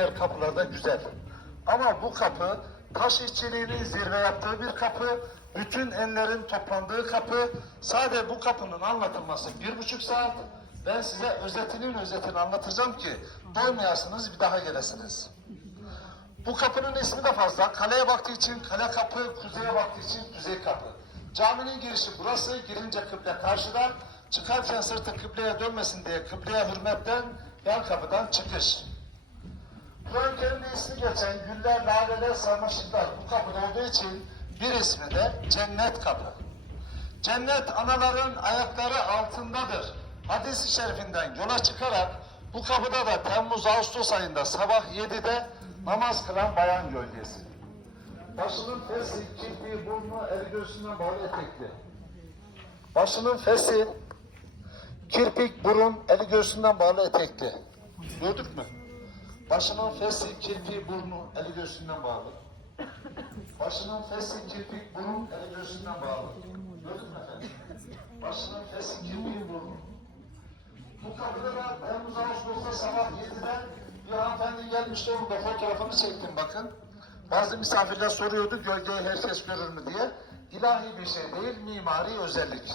diğer kapılar da güzel. Ama bu kapı taş işçiliğinin zirve yaptığı bir kapı. Bütün enlerin toplandığı kapı. Sade bu kapının anlatılması bir buçuk saat. Ben size özetinin özetini anlatacağım ki doymayasınız bir daha gelesiniz. Bu kapının ismi de fazla. Kaleye baktığı için kale kapı, kuzeye baktığı için kuzey kapı. Caminin girişi burası. Girince kıble karşıda. Çıkarken sırtı kıbleye dönmesin diye kıbleye hürmetten yan kapıdan çıkış. Kerim'de ismi geçen güller, laleler, sarmaşıklar bu kapıda olduğu için bir ismi de cennet kapı. Cennet anaların ayakları altındadır. Hadis-i şerifinden yola çıkarak bu kapıda da Temmuz-Ağustos ayında sabah 7'de namaz kılan bayan gölgesi. Başının fesi, kirpiği, burnu, eli göğsünden bağlı etekli. Başının fesi, kirpik, burun, eli göğsünden bağlı etekli. Gördük mü? Başının fesi, kirpiği, burnu, eli göğsünden bağlı. Başının fesi, kirpik, burun, eli göğsünden bağlı. Gördün mü efendim? Başının fesi, kirpiği, burnu. Bu kapıda da Temmuz Ağustos'ta sabah 7'den bir hanımefendi gelmişti orada fotoğrafını çektim bakın. Bazı misafirler soruyordu gölgeyi herkes görür mü diye. İlahi bir şey değil, mimari özellik.